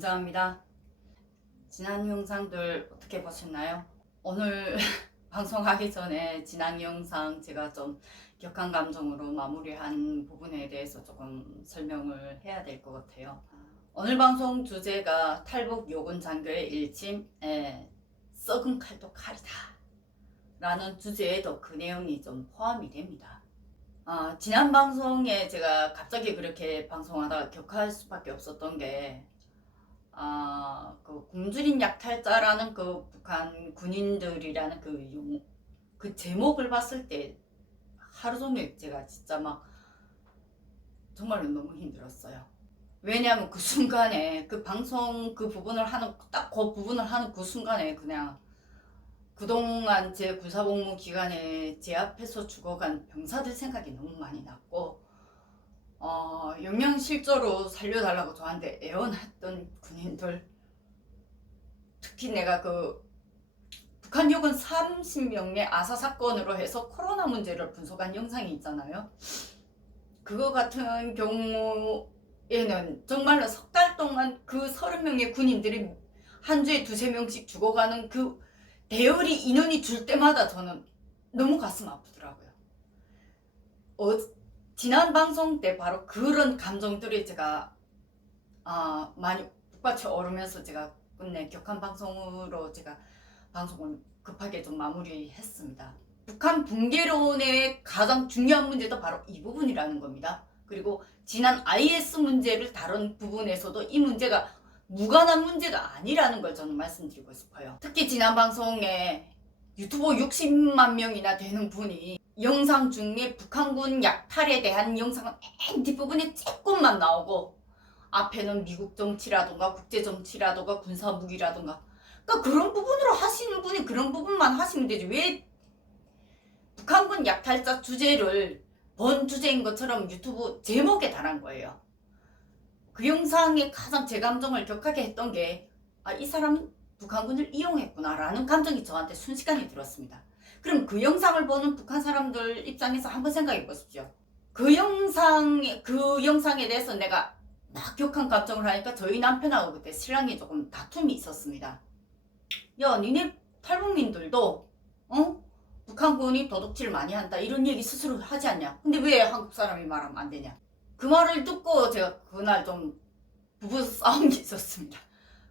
감사합니다. 지난 영상들 어떻게 보셨나요? 오늘 방송하기 전에 지난 영상 제가 좀 격한 감정으로 마무리한 부분에 대해서 조금 설명을 해야 될 것 같아요. 오늘 방송 주제가 탈북 요군 장교의 일침, 썩은 칼도 칼이다 라는 주제에도 그 내용이 좀 포함이 됩니다. 지난 방송에 제가 갑자기 그렇게 방송하다가 격할 수밖에 없었던 게 그 굶주린 약탈자라는 그 북한 군인들이라는 그 제목을 봤을 때 하루 종일 제가 진짜 막 정말로 너무 힘들었어요. 왜냐하면 그 순간에 그 방송 그 부분을 하는 딱 그 부분을 하는 그 순간에 그냥 그동안 제 군사복무 기간에 제 앞에서 죽어간 병사들 생각이 너무 많이 났고 영양실조로 살려달라고 저한테 애원했던 군인들, 특히 내가 그 북한 요군 30명의 아사 사건으로 해서 코로나 문제를 분석한 영상이 있잖아요. 그거 같은 경우에는 정말로 석 달 동안 그 30명의 군인들이 한 주에 두세 명씩 죽어가는 그 대열이 인원이 줄 때마다 저는 너무 가슴 아프더라고요. 지난 방송 때 바로 그런 감정들이 제가 많이 북받쳐 오르면서 제가 끝내 격한 방송으로 제가 방송을 급하게 좀 마무리했습니다. 북한 붕괴론의 가장 중요한 문제도 바로 이 부분이라는 겁니다. 그리고 지난 IS 문제를 다룬 부분에서도 이 문제가 무관한 문제가 아니라는 걸 저는 말씀드리고 싶어요. 특히 지난 방송에 유튜버 60만 명이나 되는 분이 영상 중에 북한군 약탈에 대한 영상은 맨 뒷부분에 조금만 나오고 앞에는 미국 정치라던가 국제 정치라던가 군사 무기라던가, 그러니까 그런 부분으로 하시는 분이 그런 부분만 하시면 되지 왜 북한군 약탈자 주제를 본 주제인 것처럼 유튜브 제목에 달한 거예요. 그 영상에 가장 제 감정을 격하게 했던 게 이 사람은 북한군을 이용했구나 라는 감정이 저한테 순식간에 들었습니다. 그럼 그 영상을 보는 북한 사람들 입장에서 한번 생각해 보십시오. 그 영상에 대해서 내가 막 격한 감정을 하니까 저희 남편하고 그때 신랑이 조금 다툼이 있었습니다. 야, 니네 탈북민들도 북한군이 도둑질 많이 한다 이런 얘기 스스로 하지 않냐? 근데 왜 한국 사람이 말하면 안 되냐? 그 말을 듣고 제가 그날 좀 부부 싸움이 있었습니다.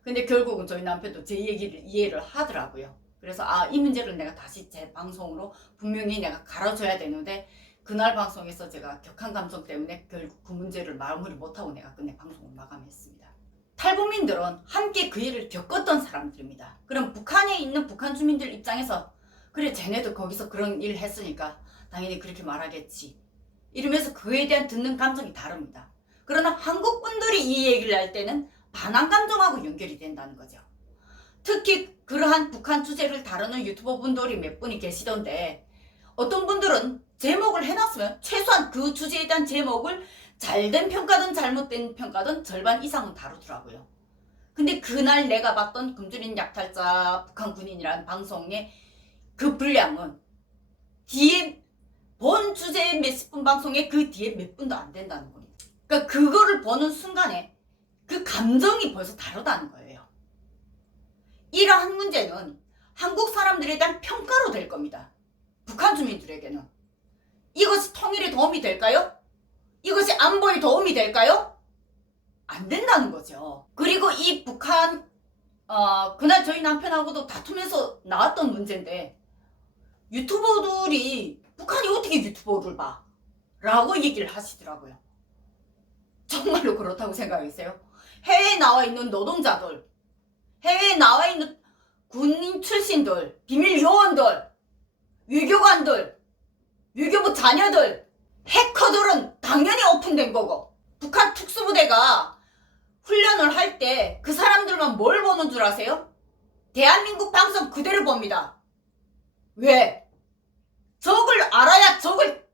근데 결국은 저희 남편도 제 얘기를 이해를 하더라고요. 그래서 이 문제를 내가 다시 제 방송으로 분명히 내가 갈아줘야 되는데, 그날 방송에서 제가 격한 감정 때문에 결국 그 문제를 마무리 못하고 내가 끝내 방송을 마감했습니다. 탈북민들은 함께 그 일을 겪었던 사람들입니다. 그럼 북한에 있는 북한 주민들 입장에서 그래 쟤네도 거기서 그런 일을 했으니까 당연히 그렇게 말하겠지 이러면서 그에 대한 듣는 감정이 다릅니다. 그러나 한국 분들이 이 얘기를 할 때는 반항 감정하고 연결이 된다는 거죠. 특히 그러한 북한 주제를 다루는 유튜버 분들이 몇 분이 계시던데, 어떤 분들은 제목을 해놨으면 최소한 그 주제에 대한 제목을 잘된 평가든 잘못된 평가든 절반 이상은 다루더라고요. 근데 그날 내가 봤던 굶주린 약탈자 북한 군인이라는 방송의 그 분량은 뒤에 본 주제의 몇십 분 방송에 그 뒤에 몇 분도 안 된다는 겁니다. 그러니까 그거를 보는 순간에 그 감정이 벌써 다르다는 거예요. 이러한 문제는 한국 사람들에 대한 평가로 될 겁니다. 북한 주민들에게는. 이것이 통일에 도움이 될까요? 이것이 안보에 도움이 될까요? 안 된다는 거죠. 그리고 이 북한 그날 저희 남편하고도 다투면서 나왔던 문제인데, 유튜버들이 북한이 어떻게 유튜버를 봐? 라고 얘기를 하시더라고요. 정말로 그렇다고 생각하세요? 해외에 나와 있는 노동자들, 해외에 나와 있는 군인 출신들, 비밀 요원들, 외교관들, 외교부 자녀들, 해커들은 당연히 오픈된 거고, 북한 특수부대가 훈련을 할 때 그 사람들만 뭘 보는 줄 아세요? 대한민국 방송 그대로 봅니다. 왜? 적을 알아야 적을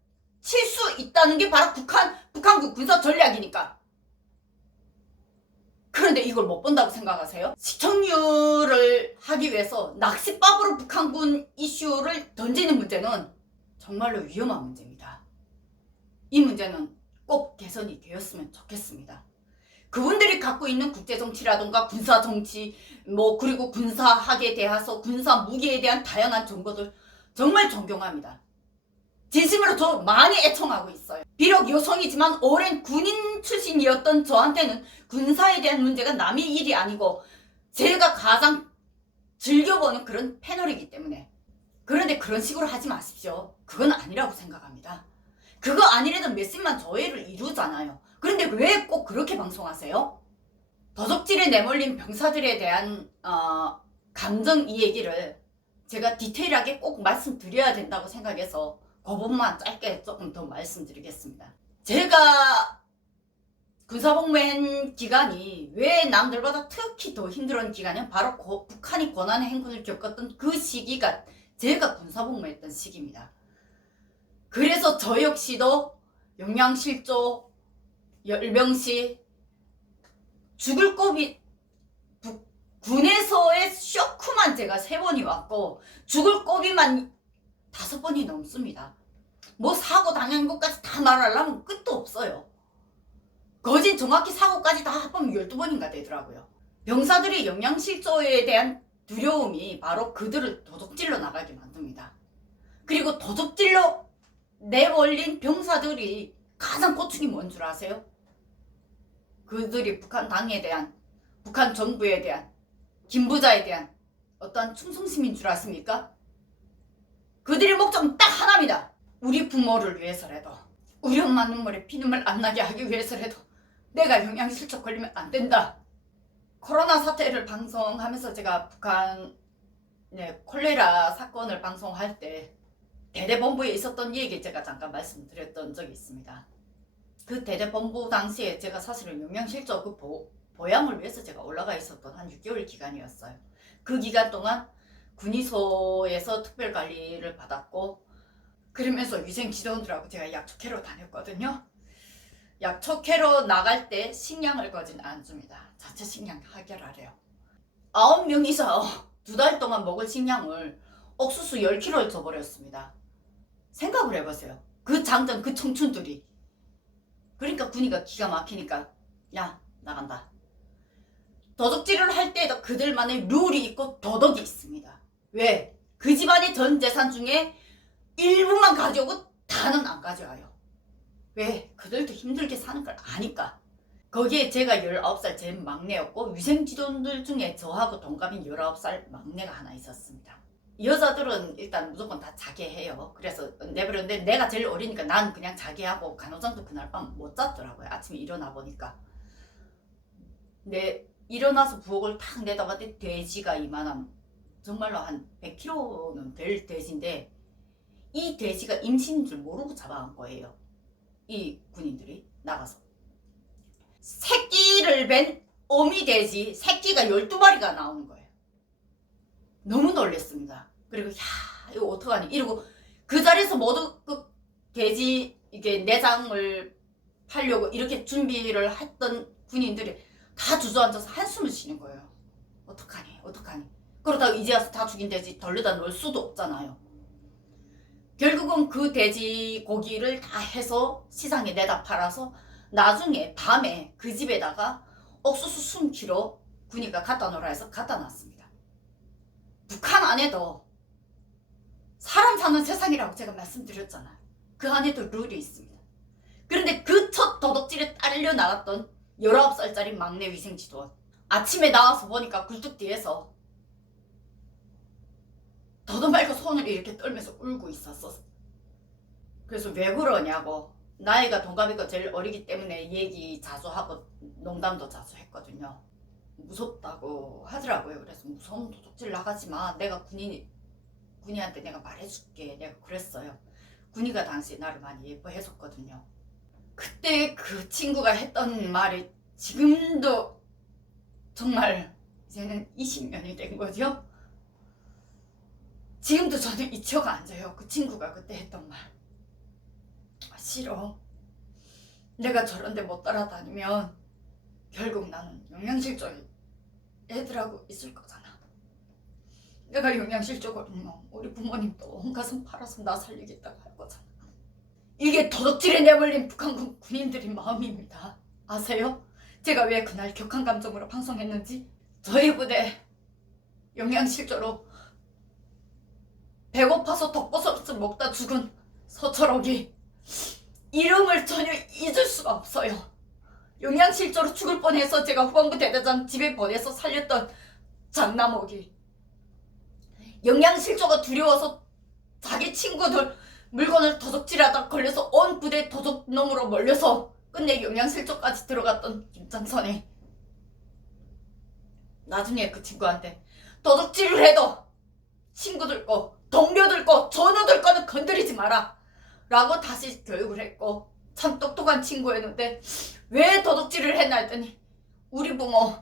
칠 수 있다는 게 바로 북한군 군사 전략이니까. 그런데 이걸 못 본다고 생각하세요? 시청률을 하기 위해서 낚싯밥으로 북한군 이슈를 던지는 문제는 정말로 위험한 문제입니다. 이 문제는 꼭 개선이 되었으면 좋겠습니다. 그분들이 갖고 있는 국제정치라든가 군사정치, 뭐 그리고 군사학에 대해서 군사 무기에 대한 다양한 정보들 정말 존경합니다. 진심으로 저 많이 애청하고 있어요. 비록 여성이지만 오랜 군인 출신이었던 저한테는 군사에 대한 문제가 남의 일이 아니고 제가 가장 즐겨보는 그런 패널이기 때문에. 그런데 그런 식으로 하지 마십시오. 그건 아니라고 생각합니다. 그거 아니래도 몇십만 조회를 이루잖아요. 그런데 왜 꼭 그렇게 방송하세요? 도적질에 내몰린 병사들에 대한 감정 이 얘기를 제가 디테일하게 꼭 말씀드려야 된다고 생각해서 그 부분만 짧게 조금 더 말씀드리겠습니다. 제가 군사복무한 기간이 왜 남들보다 특히 더 힘들었던 기간은 바로 북한이 고난의 행군을 겪었던 그 시기가 제가 군사복무했던 시기입니다. 그래서 저 역시도 영양실조, 열병시, 죽을 고비, 군에서의 쇼크만 제가 3번이 왔고 죽을 고비만 5번이 넘습니다. 뭐 사고 당한 것까지 다 말하려면 끝도 없어요. 거진 정확히 사고까지 다 합하면 12번인가 되더라고요. 병사들이 영양실조에 대한 두려움이 바로 그들을 도적질로 나가게 만듭니다. 그리고 도적질로 내몰린 병사들이 가장 고충이 뭔 줄 아세요? 그들이 북한 당에 대한, 북한 정부에 대한, 김부자에 대한 어떠한 충성심인 줄 아십니까? 그들의 목적은 딱 하나입니다. 우리 부모를 위해서라도, 우리 엄마 눈물에 피눈물 안 나게 하기 위해서라도 내가 영양실조 걸리면 안 된다. 코로나 사태를 방송하면서 제가 북한 콜레라 사건을 방송할 때 대대본부에 있었던 얘기 제가 잠깐 말씀드렸던 적이 있습니다. 그 대대본부 당시에 제가 사실은 영양실조 그 보양을 위해서 제가 올라가 있었던 한 6개월 기간이었어요. 그 기간 동안 군의소에서 특별관리를 받았고 그러면서 위생지도원들하고 제가 약초캐로 다녔거든요. 약초캐로 나갈 때 식량을 거진 안 줍니다. 자체 식량 해결하래요. 9명이서 2달 동안 먹을 식량을 옥수수 10kg를 줘버렸습니다. 생각을 해보세요. 그 장전 그 청춘들이. 그러니까 군의가 기가 막히니까 야 나간다. 도둑질을 할 때에도 그들만의 룰이 있고 도덕이 있습니다. 왜? 그 집안의 전 재산 중에 일부만 가져오고 다는 안 가져와요. 왜? 그들도 힘들게 사는 걸 아니까. 거기에 제가 19살 제 막내였고 위생지도원들 중에 저하고 동갑인 19살 막내가 하나 있었습니다. 여자들은 일단 무조건 다 자개해요. 그래서 내버렸는데 내가 제일 어리니까 난 그냥 자개하고 간호장도 그날 밤 못 잤더라고요. 아침에 일어나 보니까. 일어나서 부엌을 탁 내다봤더니 돼지가 이만한 정말로 한 100kg는 될 돼지인데 이 돼지가 임신인 줄 모르고 잡아간 거예요. 이 군인들이 나가서. 새끼를 뵌 어미 돼지 새끼가 12마리가 나오는 거예요. 너무 놀랐습니다. 그리고 야 이거 어떡하니 이러고 그 자리에서 모두 그 돼지 이게 내장을 팔려고 이렇게 준비를 했던 군인들이 다 주저앉아서 한숨을 쉬는 거예요. 어떡하니 어떡하니. 그러다가 이제 와서 다 죽인 돼지 덜려다 놓을 수도 없잖아요. 결국은 그 돼지 고기를 다 해서 시장에 내다 팔아서 나중에 밤에 그 집에다가 옥수수 숨기로 군의가 갖다 놓으라 해서 갖다 놨습니다. 북한 안에도 사람 사는 세상이라고 제가 말씀드렸잖아요. 그 안에도 룰이 있습니다. 그런데 그 첫 도둑질에 딸려 나갔던 19살짜리 막내 위생지도원 아침에 나와서 보니까 굴뚝 뒤에서 더도 말고 손을 이렇게 떨면서 울고 있었어. 그래서 왜 그러냐고. 나이가 동갑이고 제일 어리기 때문에 얘기 자주 하고 농담도 자주 했거든요. 무섭다고 하더라고요. 그래서 무서운 도둑질 나가지 마. 내가 군이한테 내가 말해줄게. 내가 그랬어요. 군이가 당시에 나를 많이 예뻐해줬거든요. 그때 그 친구가 했던 말이 지금도 정말 이제는 20년이 된 거죠. 지금도 저는 잊혀가 안 져요. 그 친구가 그때 했던 말. 싫어. 내가 저런데 못 따라다니면 결국 나는 영양실조 애들하고 있을 거잖아. 내가 영양실조 걸리면 우리 부모님도 온 가슴 팔아서 나 살리겠다고 할 거잖아. 이게 도둑질에 내몰린 북한군 군인들의 마음입니다. 아세요? 제가 왜 그날 격한 감정으로 방송했는지, 저희 부대 영양실조로 배고파서 덕버섯을 먹다 죽은 서철옥이 이름을 전혀 잊을 수가 없어요. 영양실조로 죽을 뻔해서 제가 후반부 대대장 집에 보내서 살렸던 장남옥이 영양실조가 두려워서 자기 친구들 물건을 도둑질하다 걸려서 온 부대 도둑놈으로 몰려서 끝내 영양실조까지 들어갔던 김장선이 나중에 그 친구한테 도둑질을 해도 친구들 거, 동료들 거, 전우들 거는 건드리지 마라 라고 다시 교육을 했고, 참 똑똑한 친구였는데 왜 도둑질을 했나 했더니 우리 부모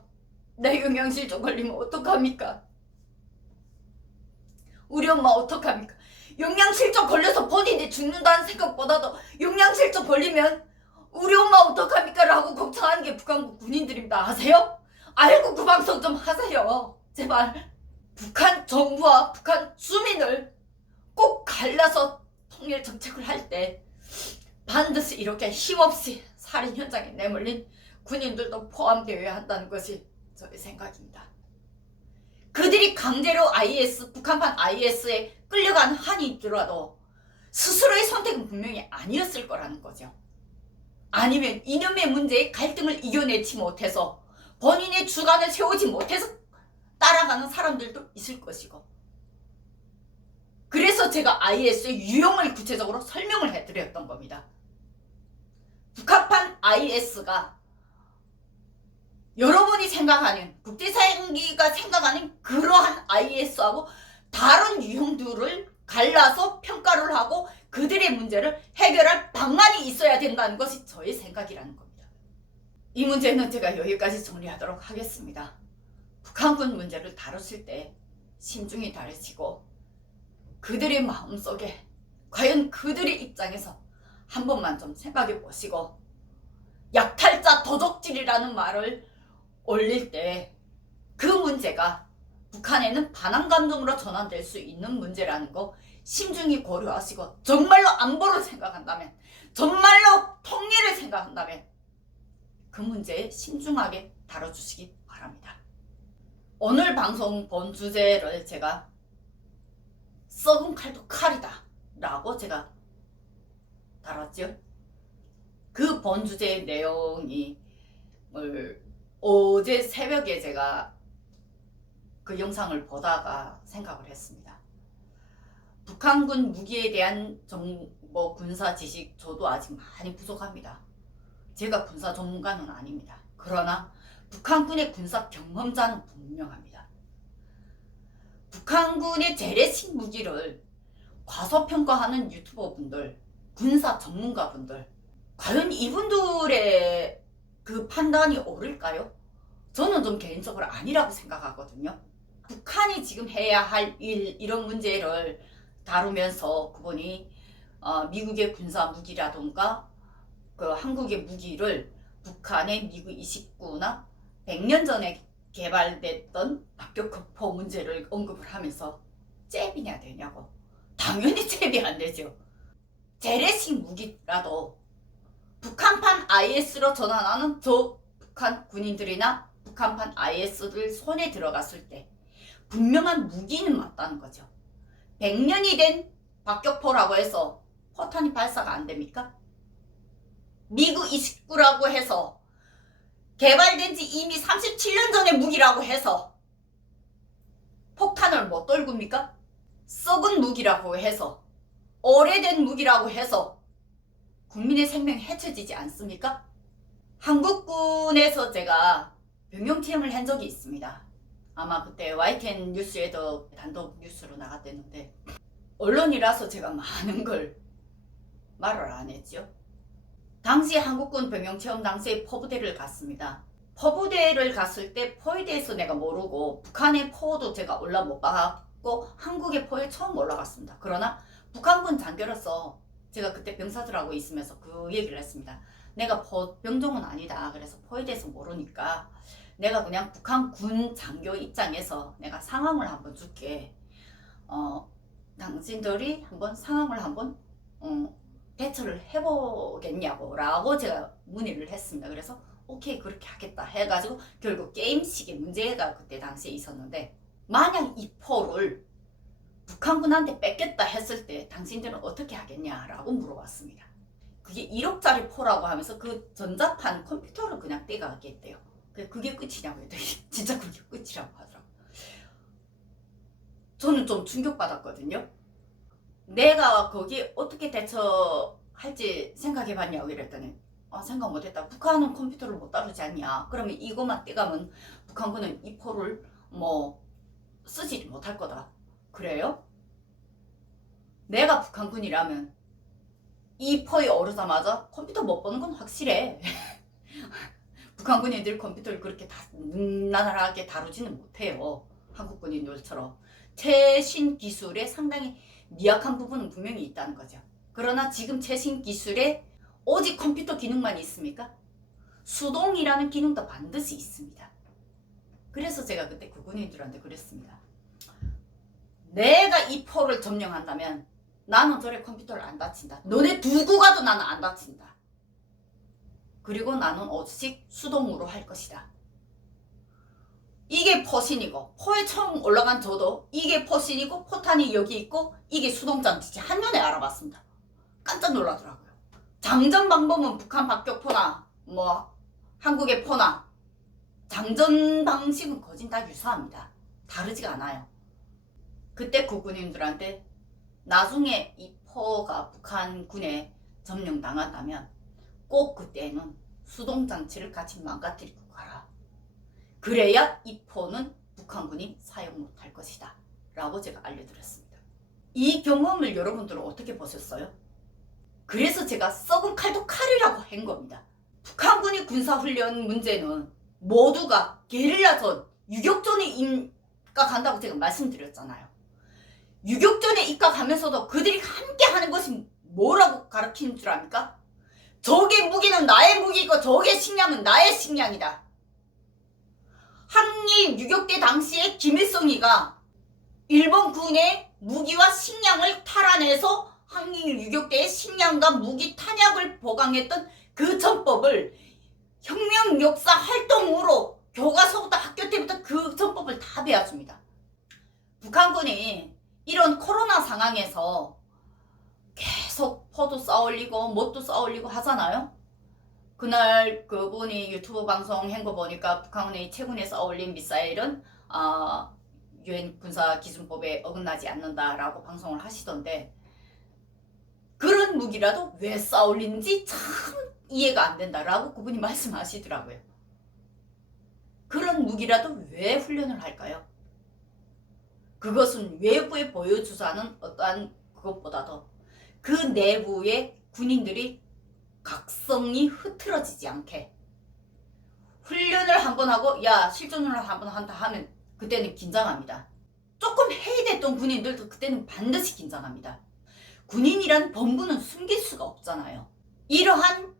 내 영양실조 걸리면 어떡합니까? 우리 엄마 어떡합니까? 영양실조 걸려서 본인이 죽는다는 생각보다도 영양실조 걸리면 우리 엄마 어떡합니까? 라고 걱정하는 게 북한국 군인들입니다. 아세요? 알고 그 방송 좀 하세요. 제발. 북한 정부와 북한 주민을 꼭 갈라서 통일 정책을 할 때 반드시 이렇게 힘없이 살인 현장에 내몰린 군인들도 포함되어야 한다는 것이 저의 생각입니다. 그들이 강제로 북한판 IS에 끌려간 한이 있더라도 스스로의 선택은 분명히 아니었을 거라는 거죠. 아니면 이념의 문제에 갈등을 이겨내지 못해서 본인의 주관을 세우지 못해서 따라가는 사람들도 있을 것이고, 그래서 제가 IS의 유형을 구체적으로 설명을 해드렸던 겁니다. 북한판 IS가 여러분이 생각하는, 국제사회가 생각하는 그러한 IS하고 다른 유형들을 갈라서 평가를 하고 그들의 문제를 해결할 방안이 있어야 된다는 것이 저의 생각이라는 겁니다. 이 문제는 제가 여기까지 정리하도록 하겠습니다. 북한군 문제를 다루실 때 신중히 다루시고 그들의 마음속에 과연 그들의 입장에서 한 번만 좀 생각해 보시고, 약탈자 도적질이라는 말을 올릴 때 그 문제가 북한에는 반항 감정으로 전환될 수 있는 문제라는 거 신중히 고려하시고, 정말로 안보를 생각한다면, 정말로 통일을 생각한다면 그 문제에 신중하게 다뤄주시기 바랍니다. 오늘 방송 본 주제를 제가 썩은 칼도 칼이다 라고 제가 다뤘죠. 그 본 주제의 내용이 어제 새벽에 제가 그 영상을 보다가 생각을 했습니다. 북한군 무기에 대한 정보 군사 지식 저도 아직 많이 부족합니다. 제가 군사 전문가는 아닙니다. 그러나 북한군의 군사 경험자는 분명합니다. 북한군의 재래식 무기를 과소평가하는 유튜버분들, 군사 전문가분들, 과연 이분들의 그 판단이 옳을까요? 저는 좀 개인적으로 아니라고 생각하거든요. 북한이 지금 해야 할 일, 이런 문제를 다루면서 그분이 미국의 군사 무기라던가 그 한국의 무기를 북한의 미국 29나 100년 전에 개발됐던 박격포 문제를 언급을 하면서 잽이냐 되냐고. 당연히 잽이 안 되죠. 재래식 무기라도 북한판 IS로 전환하는 저 북한 군인들이나 북한판 IS들 손에 들어갔을 때 분명한 무기는 맞다는 거죠. 100년이 된 박격포라고 해서 포탄이 발사가 안 됩니까? 미국 29라고 해서 개발된 지 이미 37년 전의 무기라고 해서 폭탄을 못 떨굽니까? 썩은 무기라고 해서, 오래된 무기라고 해서 국민의 생명이 해쳐지지 않습니까? 한국군에서 제가 병영체험을 한 적이 있습니다. 아마 그때 YTN 뉴스에도 단독 뉴스로 나갔댔는데, 언론이라서 제가 많은 걸 말을 안 했죠. 당시 한국군 병영체험 당시에 포부대를 갔습니다. 포부대를 갔을 때 포에 대해서 내가 모르고 북한의 포도 제가 올라 못 가고 한국의 포에 처음 올라갔습니다. 그러나 북한군 장교로서 제가 그때 병사들하고 있으면서 그 얘기를 했습니다. 내가 병종은 아니다. 그래서 포에 대해서 모르니까 내가 그냥 북한군 장교 입장에서 내가 상황을 한번 줄게. 당신들이 한번 상황을 한번 대처를 해보겠냐고 라고 제가 문의를 했습니다. 그래서 오케이 그렇게 하겠다 해가지고 결국 게임식의 문제가 그때 당시에 있었는데, 만약 이 포를 북한군한테 뺏겼다 했을 때 당신들은 어떻게 하겠냐라고 물어봤습니다. 그게 1억짜리 포라고 하면서 그 전자판 컴퓨터를 그냥 떼가겠대요. 그게 끝이냐고 했더니 진짜 그게 끝이라고 하더라고요. 저는 좀 충격받았거든요. 내가 거기에 어떻게 대처할지 생각해봤냐고 이랬더니 생각 못했다. 북한은 컴퓨터를 못 다루지 않냐. 그러면 이것만 떼가면 북한군은 이 포를 뭐 쓰지 못할 거다. 그래요? 내가 북한군이라면 이 포에 오르자마자 컴퓨터 못 보는 건 확실해. 북한군인들 컴퓨터를 그렇게 나날하게 다루지는 못해요. 한국 군인들처럼. 최신 기술에 상당히 미약한 부분은 분명히 있다는 거죠. 그러나 지금 최신 기술에 오직 컴퓨터 기능만 있습니까? 수동이라는 기능도 반드시 있습니다. 그래서 제가 그때 그 군인들한테 그랬습니다. 내가 이 포를 점령한다면 나는 저래 컴퓨터를 안 다친다. 너네 두고 가도 나는 안 다친다. 그리고 나는 오직 수동으로 할 것이다. 이게 포신이고, 포에 처음 올라간 저도 이게 포신이고 포탄이 여기 있고 이게 수동장치지 한눈에 알아봤습니다. 깜짝 놀라더라고요. 장전 방법은 북한 박격포나 뭐 한국의 포나 장전 방식은 거진 다 유사합니다. 다르지가 않아요. 그때 그 군인들한테 나중에 이 포가 북한군에 점령당한다면 꼭 그때는 수동장치를 같이 망가뜨리고 가라. 그래야 이 포는 북한군이 사용 못할 것이다 라고 제가 알려드렸습니다. 이 경험을 여러분들은 어떻게 보셨어요? 그래서 제가 썩은 칼도 칼이라고 한 겁니다. 북한군이 군사훈련 문제는 모두가 게릴라전, 유격전에 입각한다고 제가 말씀드렸잖아요. 유격전에 입각하면서도 그들이 함께 하는 것이 뭐라고 가르치는 줄 압니까? 적의 무기는 나의 무기고 적의 식량은 나의 식량이다. 한일 유격대 당시에 김일성이가 일본군의 무기와 식량을 탈환해서 한일 유격대의 식량과 무기 탄약을 보강했던 그 전법을 혁명 역사 활동으로 교과서부터 학교 때부터 그 전법을 다 배워줍니다. 북한군이 이런 코로나 상황에서 계속 포도 쌓아올리고 뭣도 쌓아올리고 하잖아요. 그날 그분이 유튜브 방송 한 거 보니까 북한군이 최근에 쌓아올린 미사일은 유엔 군사기준법에 어긋나지 않는다라고 방송을 하시던데, 그런 무기라도 왜 쌓아올리는지 참 이해가 안 된다라고 그분이 말씀하시더라고요. 그런 무기라도 왜 훈련을 할까요? 그것은 외부에 보여주자는 어떠한 그것보다도 그 내부의 군인들이 각성이 흐트러지지 않게 훈련을 한번 하고 실전을 한번 한다 하면 그때는 긴장합니다. 조금 해이됐던 군인들도 그때는 반드시 긴장합니다. 군인이란 본분은 숨길 수가 없잖아요. 이러한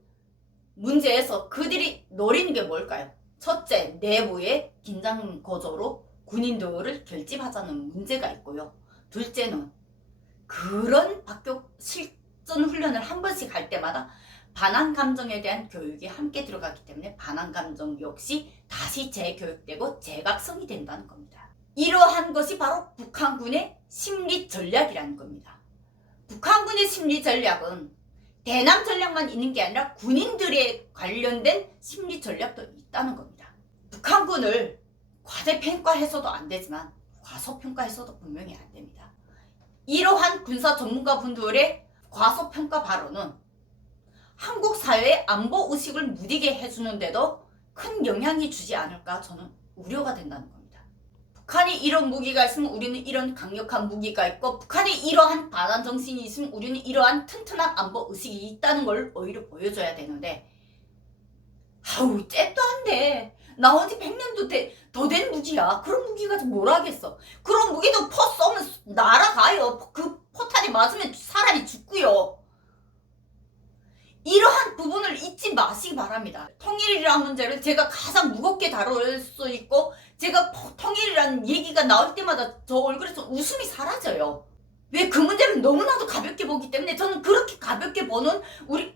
문제에서 그들이 노리는 게 뭘까요? 첫째, 내부의 긴장 고조로 군인들을 결집하자는 문제가 있고요. 둘째는 그런 박격 실전 훈련을 한 번씩 할 때마다 반항 감정에 대한 교육이 함께 들어가기 때문에 반항 감정 역시 다시 재교육되고 재각성이 된다는 겁니다. 이러한 것이 바로 북한군의 심리 전략이라는 겁니다. 북한군의 심리 전략은 대남 전략만 있는 게 아니라 군인들에 관련된 심리 전략도 있다는 겁니다. 북한군을 과대평가해서도 안 되지만 과소평가해서도 분명히 안 됩니다. 이러한 군사 전문가분들의 과소평가 발언은 한국 사회의 안보 의식을 무디게 해주는데도 큰 영향이 주지 않을까 저는 우려가 된다는 겁니다. 북한이 이런 무기가 있으면 우리는 이런 강력한 무기가 있고, 북한이 이러한 반환 정신이 있으면 우리는 이러한 튼튼한 안보 의식이 있다는 걸 오히려 보여줘야 되는데, 잽도 안 돼. 나온 지 100년도 더 된 무기야. 그런 무기 가지고 뭘 하겠어. 그런 무기도 포 쏘면 날아가요. 그 포탄이 맞으면 사람이 죽고요. 이러한 부분을 잊지 마시기 바랍니다. 통일이라는 문제를 제가 가장 무겁게 다룰 수 있고, 제가 통일이라는 얘기가 나올 때마다 저 얼굴에서 웃음이 사라져요. 왜? 그 문제를 너무나도 가볍게 보기 때문에 저는 그렇게 가볍게 보는 우리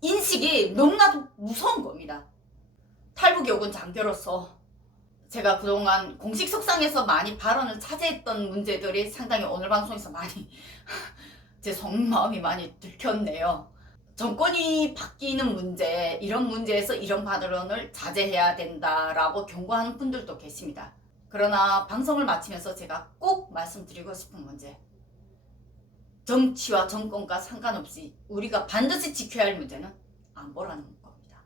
인식이 너무나도 무서운 겁니다. 탈북여군 장교로서 제가 그동안 공식 석상에서 많이 발언을 차지했던 문제들이 상당히 오늘 방송에서 많이 제 속마음이 많이 들켰네요. 정권이 바뀌는 문제, 이런 문제에서 이런 발언을 자제해야 된다라고 경고하는 분들도 계십니다. 그러나 방송을 마치면서 제가 꼭 말씀드리고 싶은 문제, 정치와 정권과 상관없이 우리가 반드시 지켜야 할 문제는 안보라는 겁니다.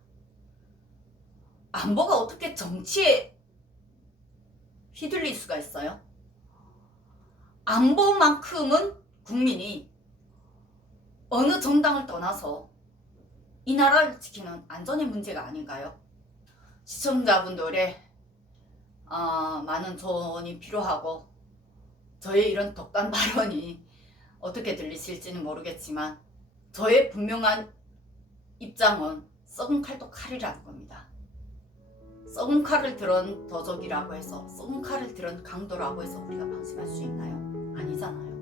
안보가 어떻게 정치에 휘둘릴 수가 있어요? 안보만큼은 국민이 어느 정당을 떠나서 이 나라를 지키는 안전의 문제가 아닌가요? 시청자분들의 많은 조언이 필요하고 저의 이런 독단 발언이 어떻게 들리실지는 모르겠지만 저의 분명한 입장은 썩은 칼도 칼이라는 겁니다. 썩은 칼을 들은 더적이라고 해서, 썩은 칼을 들은 강도라고 해서 우리가 방심할 수 있나요? 아니잖아요.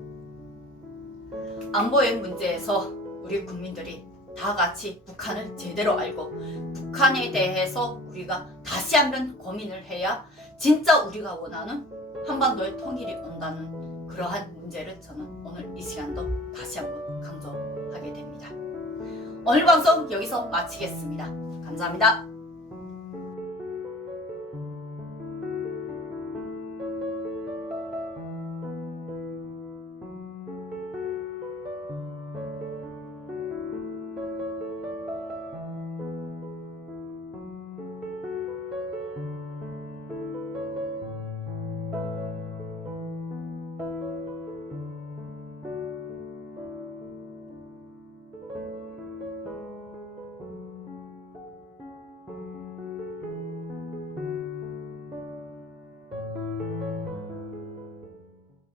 안보의 문제에서 우리 국민들이 다 같이 북한을 제대로 알고 북한에 대해서 우리가 다시 한번 고민을 해야 진짜 우리가 원하는 한반도의 통일이 온다는 그러한 문제를 저는 오늘 이 시간도 다시 한번 강조하게 됩니다. 오늘 방송 여기서 마치겠습니다. 감사합니다.